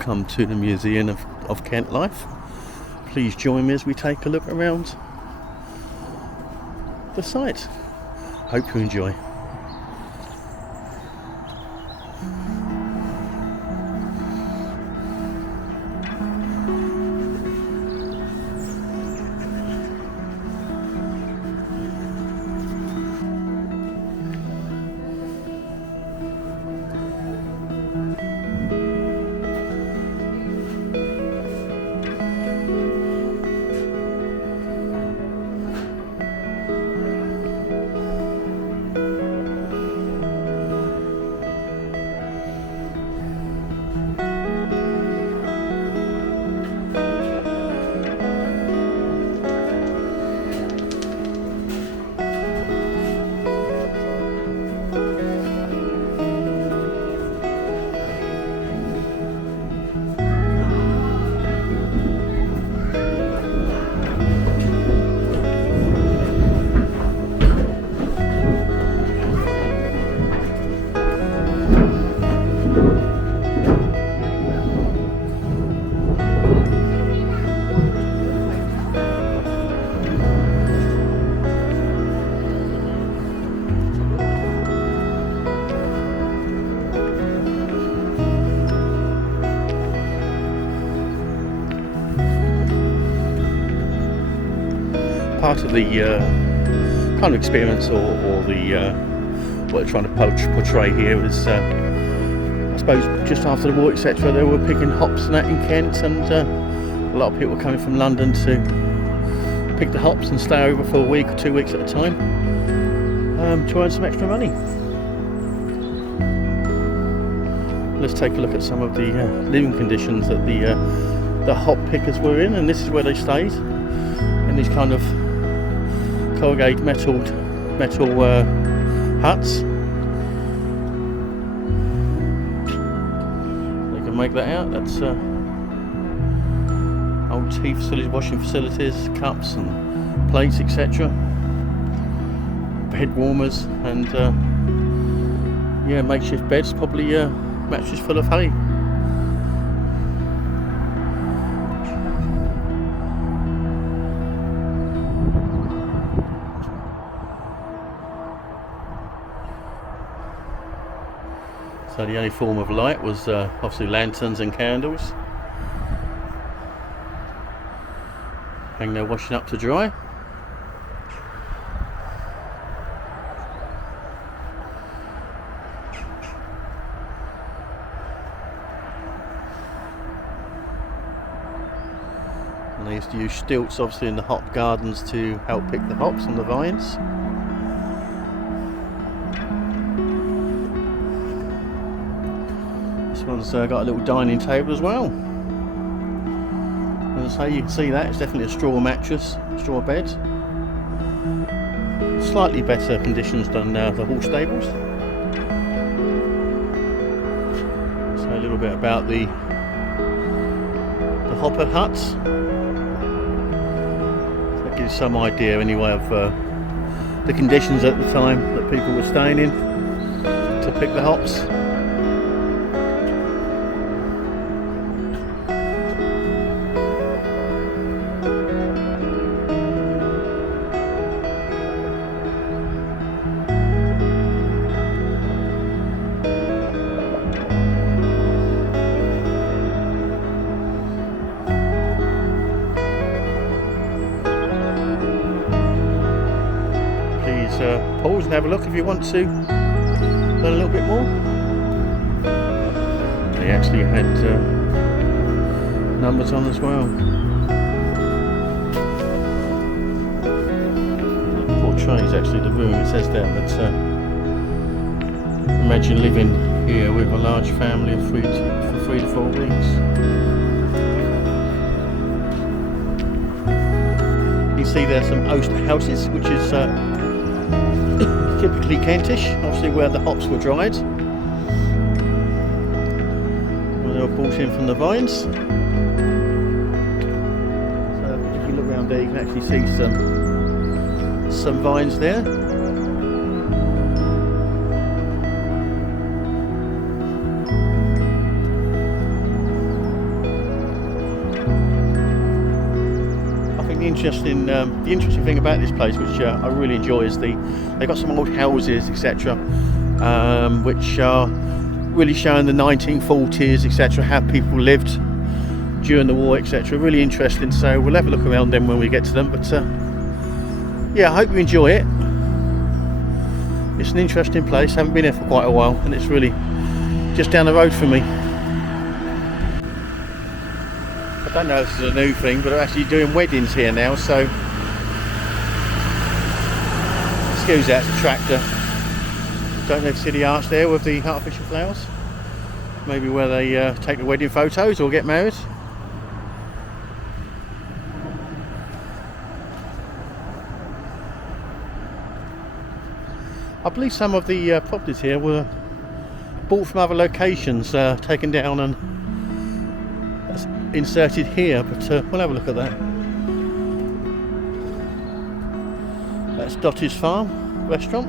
welcome to the Museum of Kent Life. Please join me as we take a look around the site. Hope you enjoy. Part of the kind of experience or the what they're trying to portray here is I suppose just after the war, etc., they were picking hops and that in Kent, and a lot of people were coming from London to pick the hops and stay over for a week or 2 weeks at a time to earn some extra money. Let's take a look at some of the living conditions that the hop pickers were in, and this is where they stayed, in these kind of corrugated metal huts. You can make that out. That's old tea facilities, washing facilities, cups and plates, etc. Bed warmers and makeshift beds, probably mattresses full of hay. So the only form of light was obviously lanterns and candles. And they're washing up to dry. And they used to use stilts obviously in the hop gardens to help pick the hops on the vines. This one's got a little dining table as well. As I say, you can see that it's definitely a straw mattress, straw bed. Slightly better conditions than the horse stables. So a little bit about the hopper huts. So that gives you some idea anyway of the conditions at the time that people were staying in to pick the hops. Pause and have a look if you want to learn a little bit more. They actually had numbers on as well. It portrays actually the room. It says there that imagine living here with a large family of 3 to 4 weeks. You see there some oast houses, which is typically Kentish, obviously where the hops were dried. Well, they were brought in from the vines. So if you look around there, you can actually see some vines there. interesting. The interesting thing about this place, which I really enjoy, is they've got some old houses, etc., which are really showing the 1940s, etc., how people lived during the war, etc. Really interesting. So we'll have a look around them when we get to them. But yeah, I hope you enjoy it. It's an interesting place. Haven't been here for quite a while, and it's really just down the road from me. I don't know if this is a new thing, but they're actually doing weddings here now, so excuse that, it's a tractor. Don't know if you see the arch there with the artificial flowers. Maybe where they take the wedding photos or get married. I believe some of the properties here were bought from other locations, taken down and inserted here, but we'll have a look at that. That's Dottie's Farm restaurant.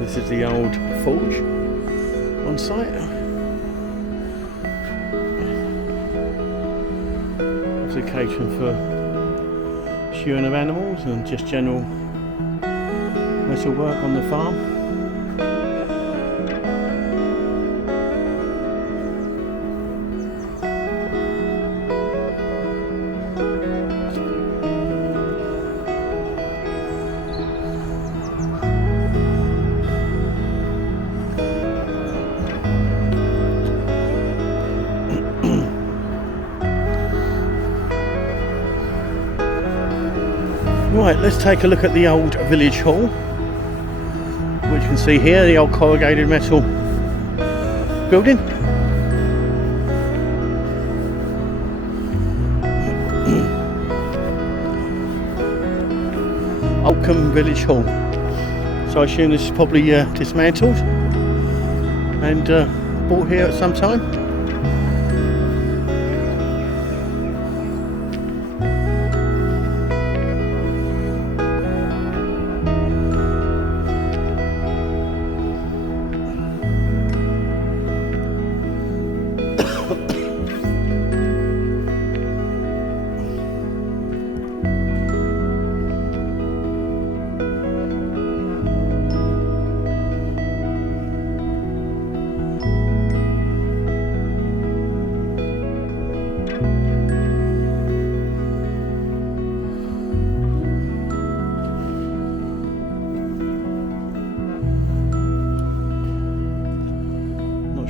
This is the old forge on site. Obviously catering for shearing of animals and just general metal work on the farm. Right, let's take a look at the old village hall, which you can see here, the old corrugated metal building. Oldcombe Village Hall. So I assume this is probably dismantled and bought here at some time.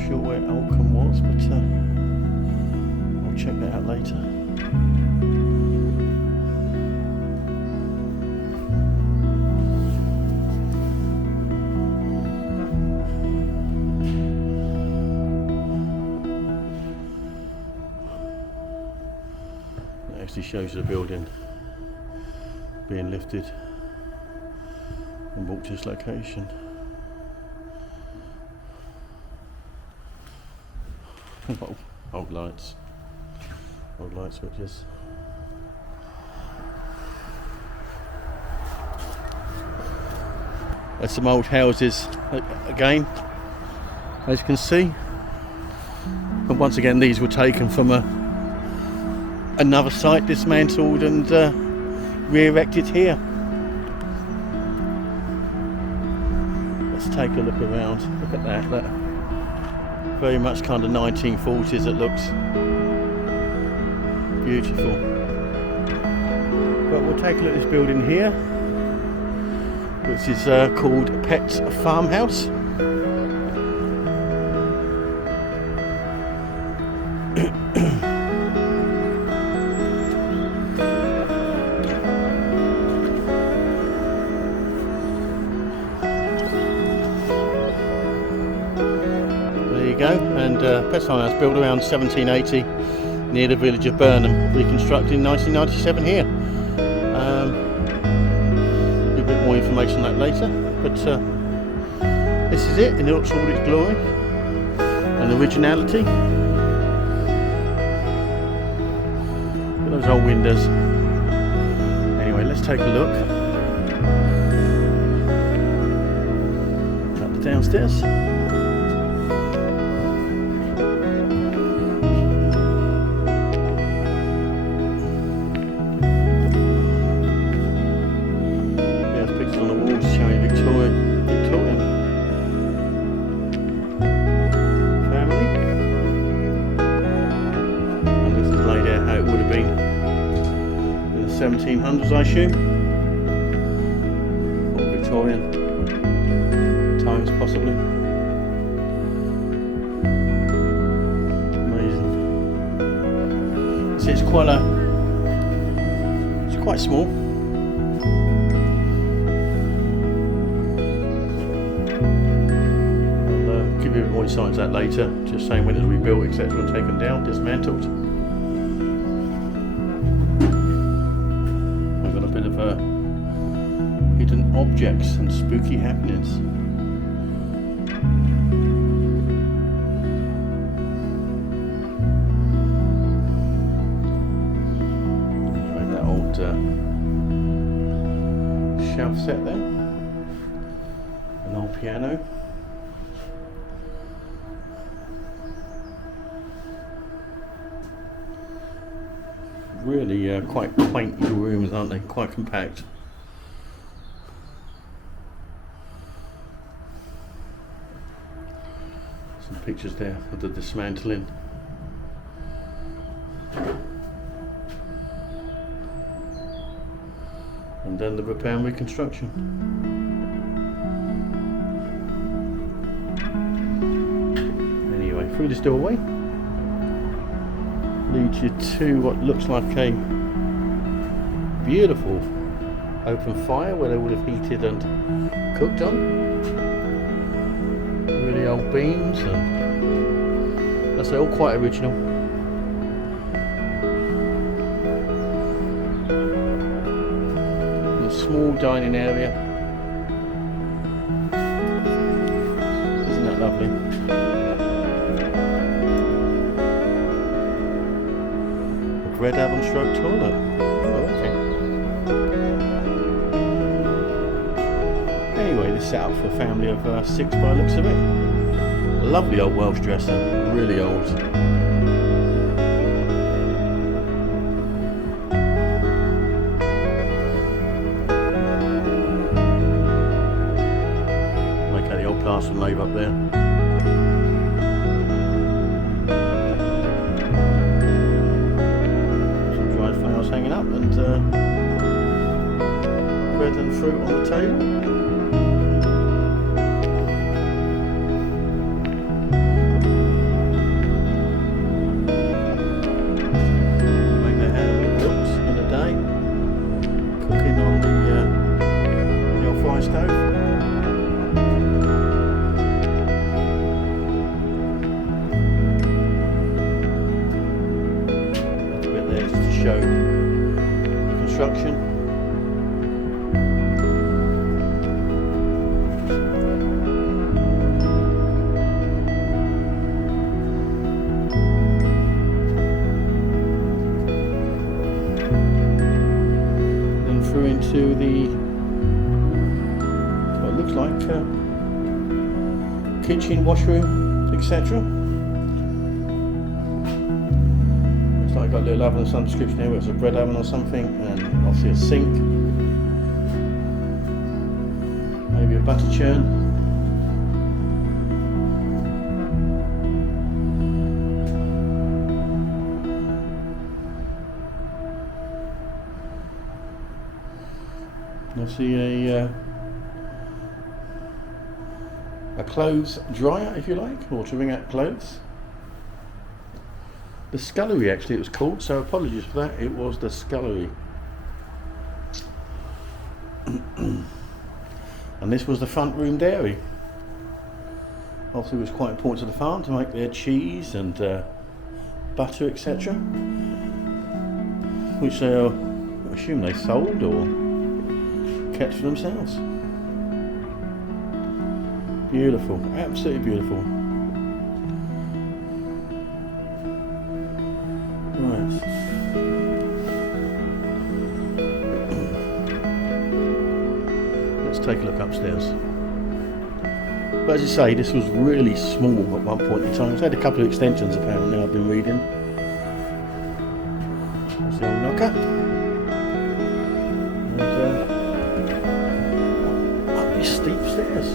Sure where Oldcombe was, but I'll check that out later. That actually shows you the building being lifted and brought to this location. Old light switches. There's some old houses again, as you can see. And once again, these were taken from another site, dismantled and re-erected here. Let's take a look around. Look at that. Look. Very much kind of 1940s it looks. Beautiful. But we'll take a look at this building here, which is called Farmhouse. Go, and Farmhouse built around 1780 near the village of Burnham, reconstructed in 1997 here. A bit more information on that later, but this is it in all its glory and originality. Look at those old windows. Anyway, let's take a look. Up, downstairs. There's pictures on the walls showing Victorian family. And this is laid out how it would have been in the 1700s, I assume. Or Victorian times, possibly. Amazing. See, it's quite small. I'll give you more insight into that later. Just saying when it was rebuilt, etc., and taken down, dismantled. We've got a bit of hidden objects and spooky happenings. Shelf set there, an old piano, really quite quaint little rooms, aren't they? Quite compact. Some pictures there of the dismantling. And then the repair and reconstruction. Anyway, through this doorway leads you to what looks like a beautiful open fire where they would have heated and cooked on. Really old beams, and that's all quite original. Small dining area. Isn't that lovely? A red oven stroke toilet. Oh, okay. Anyway, this set up for a family of 6 by the looks of it. A lovely old Welsh dresser, really old. Plaster laid up there. Some dried flowers hanging up, and bread and fruit on the table. Make their hair look in the day. Cooking on the old fire stove. Show the construction. Then through into the what looks like kitchen, washroom, etc. I've got a little oven of some description here, where it's a bread oven or something, and obviously a sink, maybe a butter churn. I see a clothes dryer, if you like, or to wring out clothes. The scullery, actually, it was called, so apologies for that. It was the scullery. And this was the front room dairy. Obviously, it was quite important to the farm to make their cheese and butter, etc., which I assume they sold or kept for themselves. Beautiful, absolutely beautiful. Right. Let's take a look upstairs. But as I say, this was really small at one point in time. It's had a couple of extensions apparently, I've been reading. There's the old knocker. And up these steep stairs.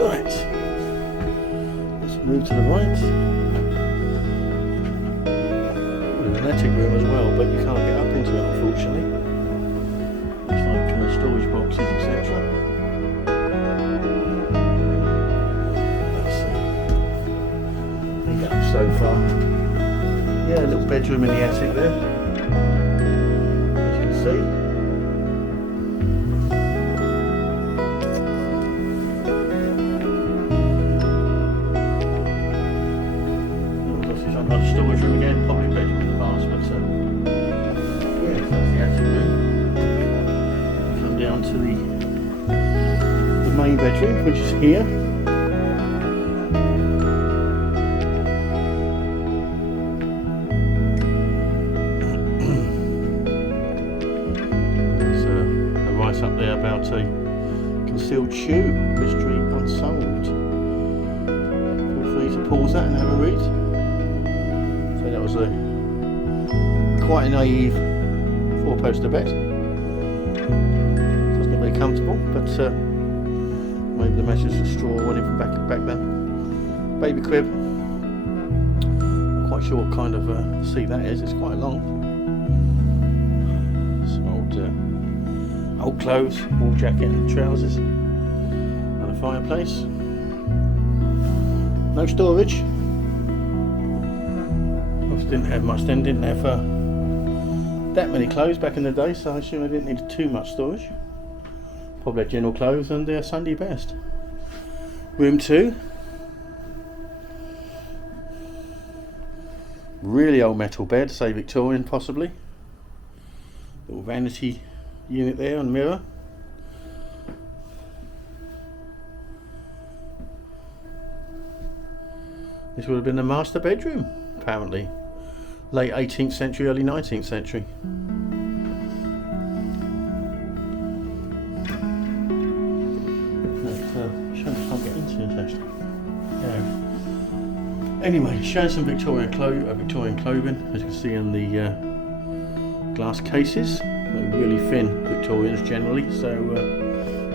Right. Let's move to the right. There's an attic room as well, but you can't get up into it unfortunately. It's like storage boxes, etc. Let's see. You get up so far. Yeah, a little bedroom in the attic there. As you can see. Some kind of storage room again, probably a bedroom in the past, but yeah, that's the attic room. Come down to the main bedroom, which is here. There's a write up there about a concealed shoe, mystery unsolved. Feel free to pause that and have a read. So that was quite a naive 4-poster bed. Doesn't look very comfortable, but maybe the mattress of straw went in from back then. Baby crib. Not quite sure what kind of seat that is. It's quite long. Some old clothes, wool jacket and trousers, and a fireplace. No storage. Didn't have much then, didn't have that many clothes back in the day, so I assume I didn't need too much storage. Probably had general clothes and their Sunday best. Room 2. Really old metal bed, say Victorian possibly. Little vanity unit there and mirror. This would have been the master bedroom, apparently. Late 18th century, early 19th century. Showing I can't get into it actually. Yeah. Anyway, showing some Victorian clothing, as you can see in the glass cases. They're really thin Victorians generally, so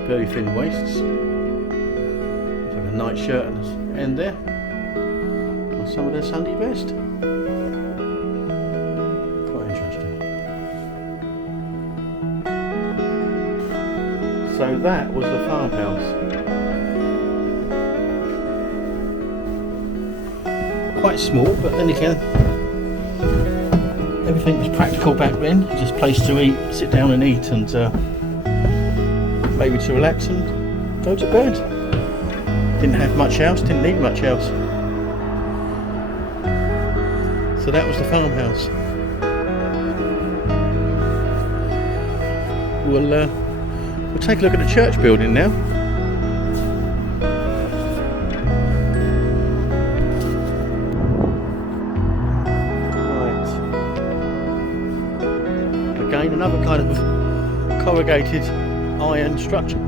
very thin waists. It's like a night shirt at the end there. And some of their Sunday best. So that was the farmhouse. Quite small, but then again, everything was practical back then. Just a place to eat, sit down and eat, and maybe to relax and go to bed. Didn't have much else, didn't need much else. So that was the farmhouse. We'll take a look at the church building now. Right. Again, another kind of corrugated iron structure.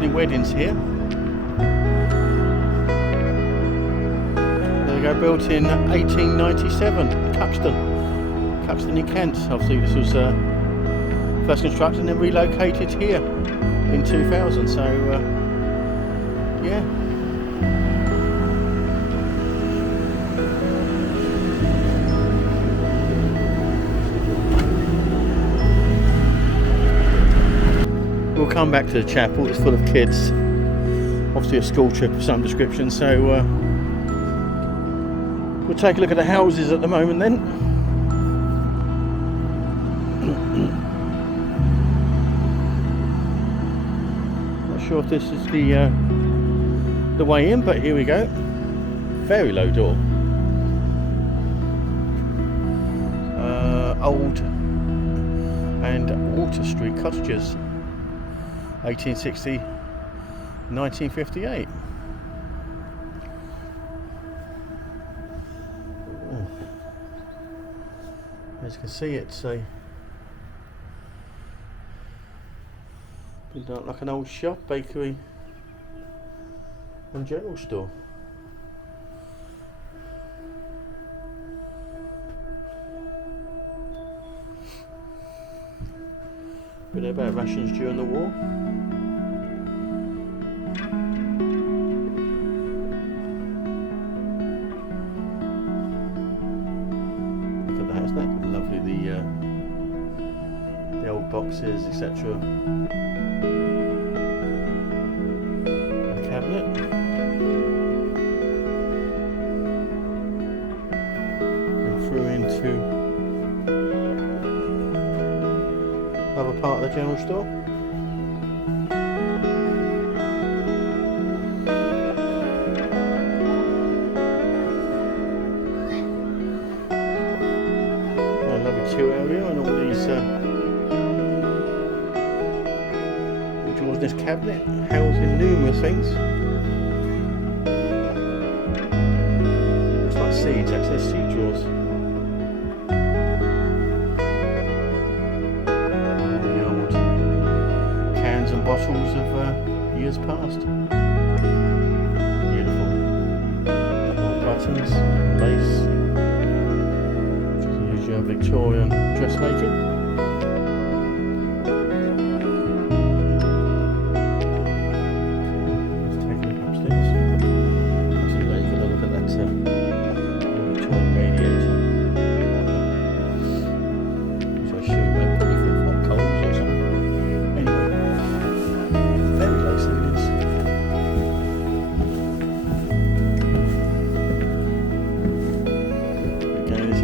The weddings here. Built in 1897, Cuxton in Kent. Obviously this was first constructed and then relocated here in 2000, so yeah. We'll come back to the chapel. It's full of kids, obviously a school trip of some description, so we'll take a look at the houses at the moment then. Not sure if this is the way in, but here we go. Very low door. Old and Water Street cottages. 1860, 1958. As you can see, it's a built up like an old shop, bakery and general store. Bit about rations during the war. Look at that, isn't that lovely? The old boxes, etc. The cabinet. And through into another part of the general store. A lovely chill area and all these drawers in this cabinet housing numerous things. Looks like seeds, actually, seed drawers. Bottles of years past. Beautiful. More buttons, lace. Use your Victorian dressmaking. Let's take a look upstairs. So there you can look at that Victorian radiator. So I assume they're probably for hot coals or something.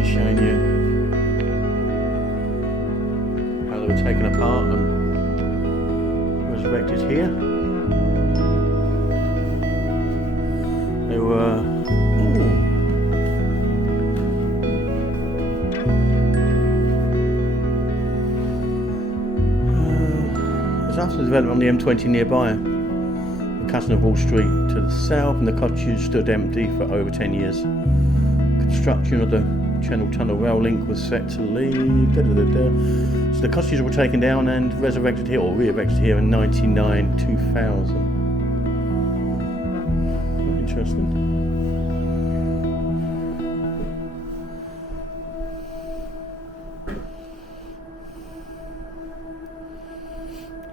Showing you how they were taken apart and resurrected here. They were it's after the development on the M20 nearby, the cutting of Wall Street to the south, and the cottages stood empty for over 10 years. Construction of the Channel Tunnel rail link was set to leave. So the cottages were taken down and resurrected here, or re-erected here in 1999-2000. Interesting.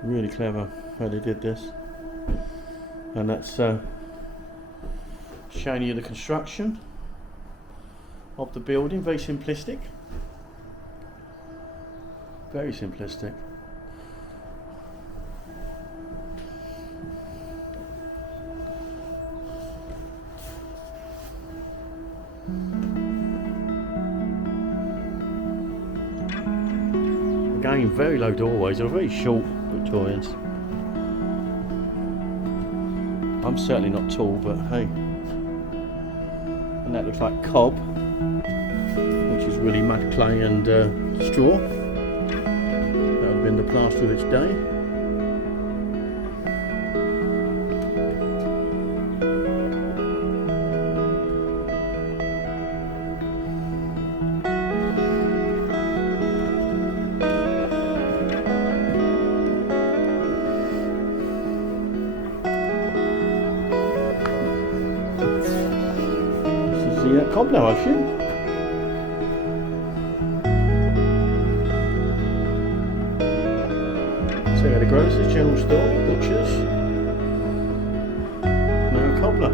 Really clever how they did this. And that's showing you the construction of the building. Very simplistic. Very simplistic. Again, very low doorways. They're very short Victorians. I'm certainly not tall, but hey. And that looks like cob, which is really mud, clay and straw. That would have been the plaster of its day. This is the Cobbler, I assume. So we had a grocer's, general store, butchers, now a Cobbler.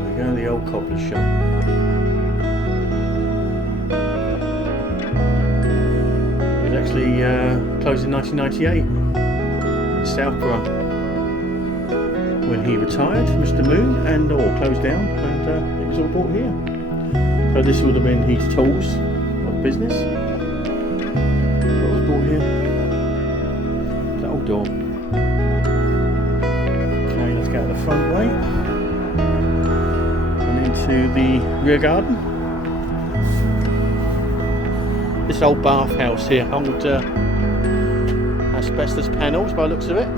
There we go, the old Cobbler shop. It was actually closed in 1998 in Southborough when he retired, Mr. Moon, and all closed down, and it was all bought here. So this would have been his tools of business. What was bought here? That old door. Okay, let's go out the front way and into the rear garden. This old bathhouse here, old asbestos panels by the looks of it.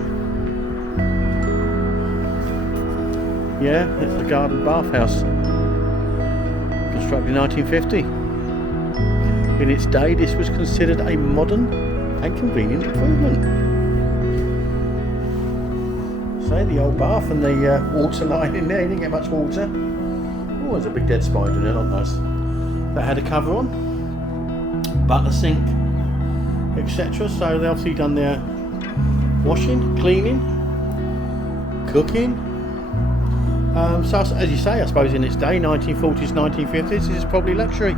Yeah, it's the garden bathhouse. constructed in 1950. In its day, this was considered a modern and convenient improvement. So the old bath and the water line in there, you didn't get much water. Oh, there's a big dead spider in there, not nice. That had a cover on, butter sink, etc. So they obviously done their washing, cleaning, cooking. So as you say, I suppose in its day, 1940s, 1950s, this is probably luxury.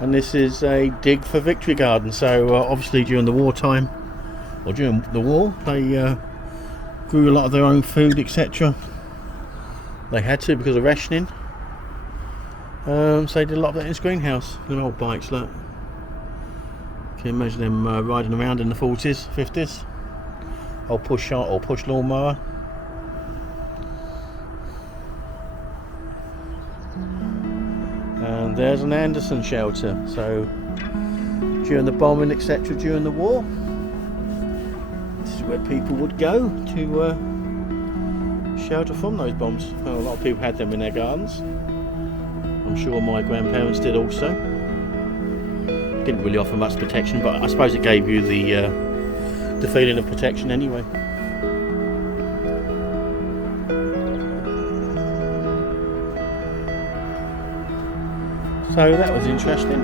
And this is a dig for Victory Garden. So obviously during the wartime, or during the war, they grew a lot of their own food, etc. They had to because of rationing. So they did a lot of that in this greenhouse. Look at old bikes, look. Can you imagine them riding around in the 40s, 50s? Old push shot or push lawnmower. And there's an Anderson shelter. So during the bombing, etc., during the war, this is where people would go to shelter from those bombs. Well, a lot of people had them in their gardens. I'm sure my grandparents did also. Didn't really offer much protection, but I suppose it gave you the feeling of protection anyway. So that was interesting.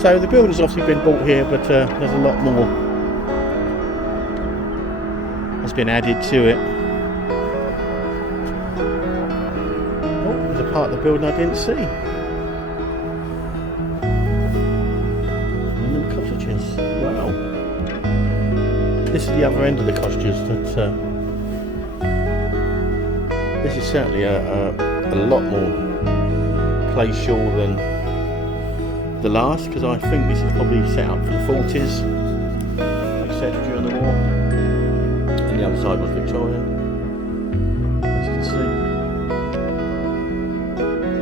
So the building's obviously been built here, but there's a lot more has been added to it. Oh, there's a part of the building I didn't see. And them cottages. Wow. This is the other end of the cottages. That this is certainly a lot more palatial than the last, because I think this is probably set up for the 40s, etc. during the war. And the other side was Victorian, as you can see.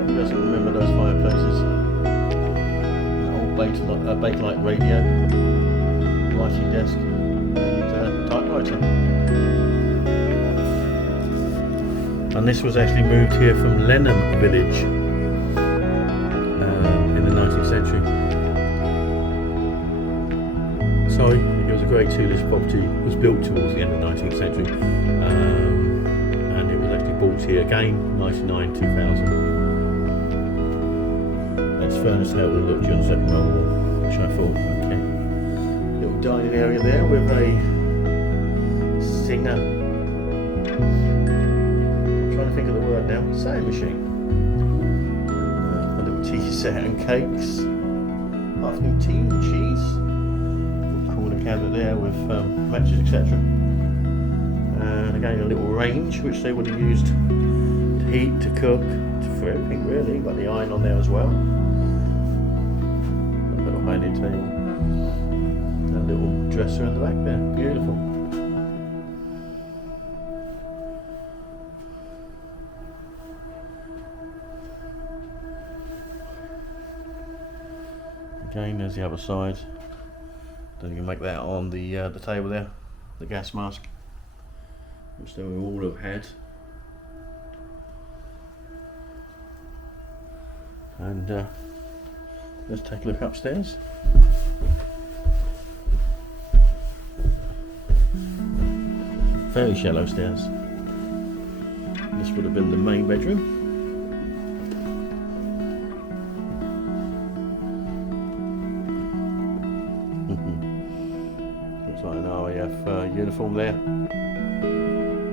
Who doesn't remember those fireplaces? An old Bakelite radio, writing desk, and typewriter. And this was actually moved here from Lenham Village in the 19th century. Sorry, it was a grade 2. This property was built towards the end of the 19th century, and it was actually bought here again 99, 2000. It's furnished out with a look during the Second World War, which I thought, okay. Little dining area there with a singer. I'm trying to think of the word now. Sewing machine. A little tea set and cakes. Afternoon tea and cheese. Corner cabinet there with matches, etc. And again a little range which they would have used to heat, to cook, for everything really. Got the iron on there as well. A little dining table. A little dresser in the back there. Beautiful. Again, there's the other side. Then you can make that on the table there, the gas mask, which they all have had. And let's take a look upstairs. Very shallow stairs. This would have been the main bedroom. Looks like an RAF uniform there,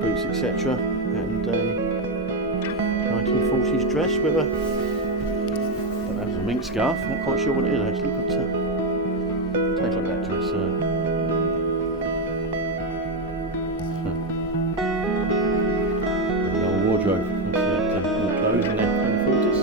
boots, etc. And a 1940s dress with a, well, that was a mink scarf. I'm not quite sure what it is actually, but take a look at that dress. An old wardrobe. More clothes in there in the 40s.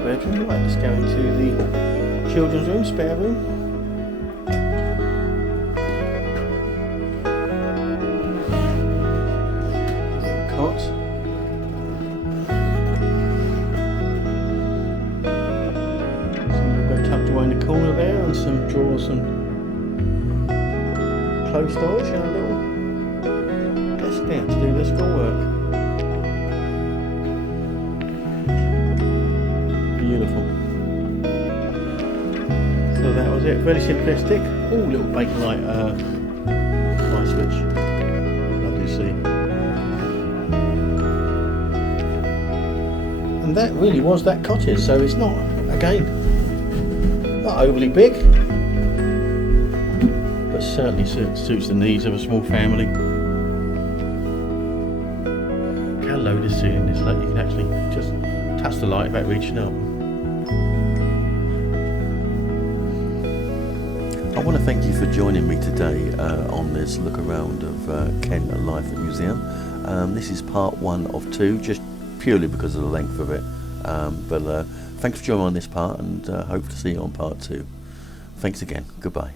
Bedroom. Right, let's go into the children's room, spare room. Cot. doors and closed doors, you know, little desk there to do the school work. Beautiful. So that was it, very simplistic. Oh, little baking light switch. Lovely to see. And that really was that cottage, so it's not, again, not overly big, but certainly suits the needs of a small family. Look how low this ceiling is, like you can actually just touch the light without reaching up. I want to thank you for joining me today on this look around of Kent Life at Museum. This is part 1 of 2, just purely because of the length of it. But thanks for joining on this part, and hope to see you on part 2. Thanks again. Goodbye.